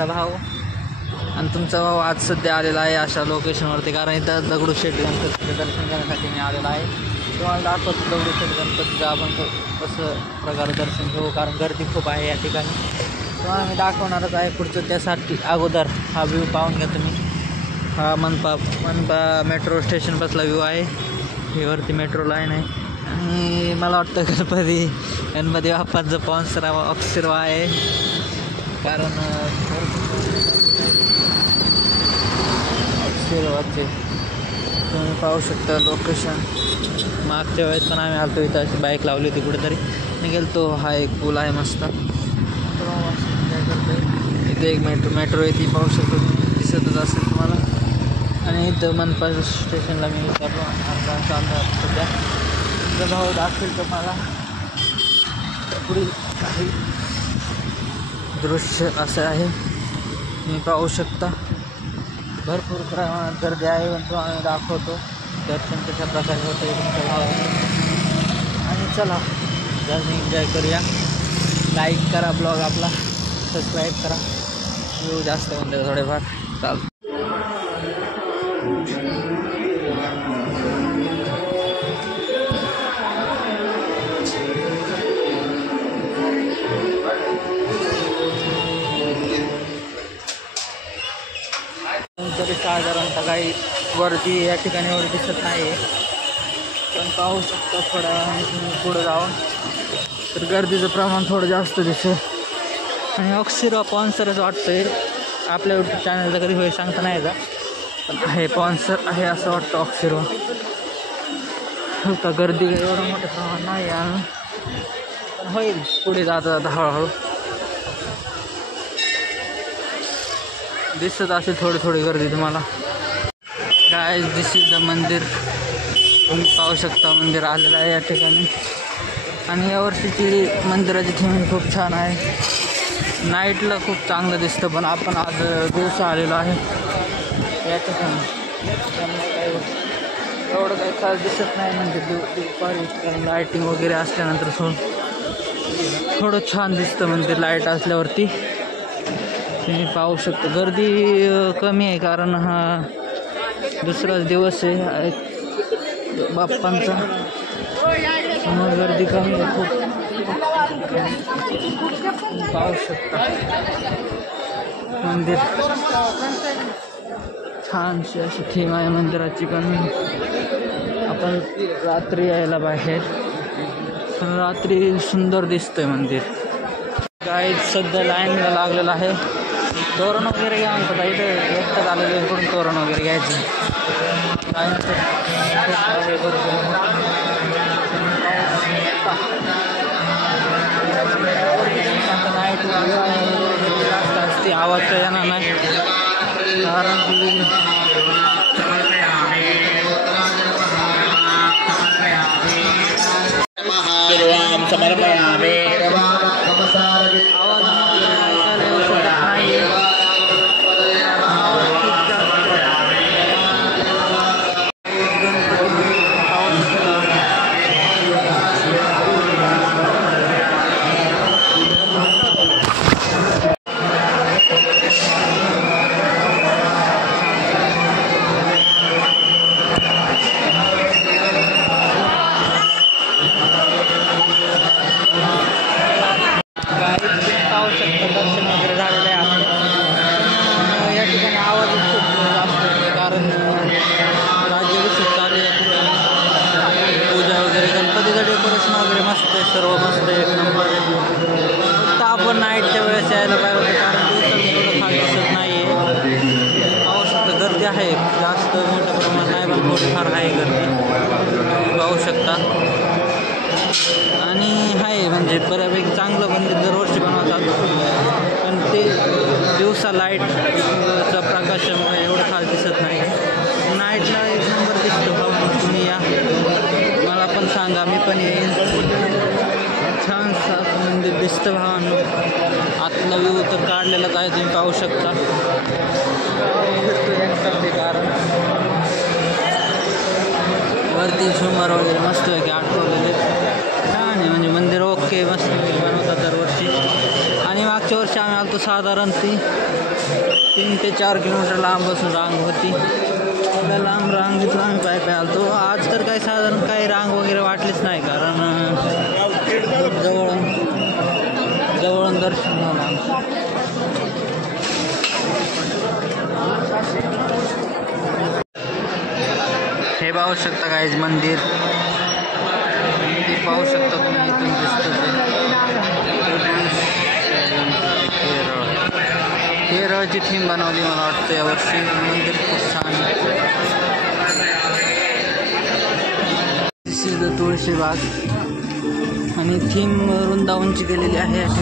तुमचा भाऊ. आणि तुमचा भाऊ आज सध्या आलेला आहे अशा लोकेशनवरती, कारण इथं दगडूशेठ गणपतीचं दर्शन करण्यासाठी मी आलेला आहे. तुम्हाला दाखवतो दगडूशेठ गणपतीचं आपण कसं प्रकारे दर्शन घेऊ, कारण गर्दी खूप आहे या ठिकाणी. तुम्हाला मी दाखवणारच आहे पुढचं. त्यासाठी अगोदर हा व्ह्यू पाहून घ्या तुम्ही. हा मनपा मेट्रो स्टेशन बसला व्ह्यू आहे. ही वरती मेट्रो लाईन आहे. आणि मला वाटतं गणपती बाप्पांचं अक्षर आहे, कारण अक्षरवाचे तुम्ही पाहू शकता लोकेशन. मागच्या वेळेस पण आम्ही आलतो इथं अशी बाईक लावली होती कुठेतरी, मी गेलतो. हा एक पूल आहे मस्त. इथे एक मेट्रो आहे, ती पाहू शकतो दिसतच असेल तुम्हाला. आणि इथं मनपा स्टेशनला मी विचारलो आता चाललं सध्या. तुझा भाऊ दाखवेल तुम्हाला पुढील काही दृश्य असं आहे, तुम्ही पाहू शकता. भरपूर प्रमाणात गर्दी आहे, पण तुम्हाला दाखवतो दर्शन कशा प्रकारे होतं आहे तुमच्या भावाचं. आणि चला जर्नी एन्जॉय करूया. लाईक करा ब्लॉग आपला, सबस्क्राईब करा. व्ह्यू जास्त म्हणजे थोडेफार चालतं. तरी साधारणतः काही गर्दी या ठिकाणी दिसत नाही आहे, पण पाहू शकता थोड्या पुढं जाऊन तर गर्दीचं प्रमाण थोडं जास्त दिसेल. आणि अक्षर स्पॉन्सरच वाटतंय. आपल्या यूट्यूब चॅनलचं कधी होईल सांगता नाही येतं, पण आहे स्पॉन्सर आहे असं वाटतं अक्षर. का गर्दी एवढं मोठं प्रमाण नाही आहे, पण होईल पुढे जाता जाता हळूहळू दिसत असेल थोडी गर्दी तुम्हाला. गाइस दिस इज द मंदिर. तुम्ही पाहू शकता मंदिर आलेलं आहे या ठिकाणी. आणि यावर्षीची मंदिराची थीम खूप छान आहे. नाईटला खूप चांगलं दिसतं, पण आपण आज दिवसा आलेलो आहे या ठिकाणी, त्यामुळे काही एवढं काही खास दिसत नाही म्हणजे दुपारी, कारण लाईटिंग वगैरे असल्यानंतर थोडं छान दिसतं मंदिर लाईट असल्यावरती. तुम्ही पाहू शकता गर्दी कमी आहे, कारण हा दुसराच दिवस आहे बाप्पांचा, समोर गर्दी कमी आहे खूप. पाहू शकता मंदिर छानशी अशी थीम आहे मंदिराची, पण आपण रात्री यायला बाहेर, पण रात्री सुंदर दिसतंय मंदिर. काय सध्या लाईनला लागलेलं आहे. तोरण वगैरे घ्या म्हणतात, इथं एकटं आलेलं आहे, इकडून तोरण वगैरे घ्यायचं काय नाईट जास्त असते, आवाज काही येणार नाही, कारण की समर्पयामि. दर्शन वगैरे झालेलं आहे आपलं. या ठिकाणी आवाजच खूप जास्त आहे, कारण राज्याभिषेक चालू आहे, पूजा वगैरे, गणपतीचं डेकोरेशन वगैरे मस्त आहे, सर्व मस्त आहे, एक नंबर आहे. फक्त आपण नाईटच्या वेळेस यायला पाहिजे होतं, कारण दिवसात थोडं फार दिसत नाही आहे. पाहू शकता गर्दी आहे, जास्त मोठ्या प्रमाणात नाही, पण थोडीफार आहे गर्दी, पाहू शकता. आणि आहे म्हणजे बऱ्यापैकी चांगलं मंदिर दरवर्षी बनवतात, पण ते दिवसा लाईटचा प्रकाशामुळे एवढं खास दिसत नाही. नाईटला एक नंबर दिसतो. भाऊ तुम्ही या, मला पण सांगा, मी पण येईन. छान मंदिर दिसतं भावांनो. आतला व्ह्यू तर काढलेलाच आहे, तुम्ही पाहू शकता. कारण वरती झुमर वगैरे मस्त आहे की अडकवलेले, छान आहे म्हणजे मंदिर ओके, मस्त बनवतात दरवर्षी. आणि मागच्या मागच्या वर्षी आम्ही आलो साधारण 3 ते 4 किलोमीटर लांब बसून रांग होती. त्या लांब रांगेतून आम्ही पाय आलतो. आज तर काही साधारण काही रांग वगैरे वाटलीच नाही, कारण जवळून दर्शन झालं. हे पाहू शकता काहीच मंदिर पाहू शकता तुम्ही. इथून दिसतं केरळची थीम बनवली मला वाटतं यावर्षी. मंदिर खूप छान आहे. दिस इज द तुळशी बाग आणि थीम वृंदावनची केलेली आहे.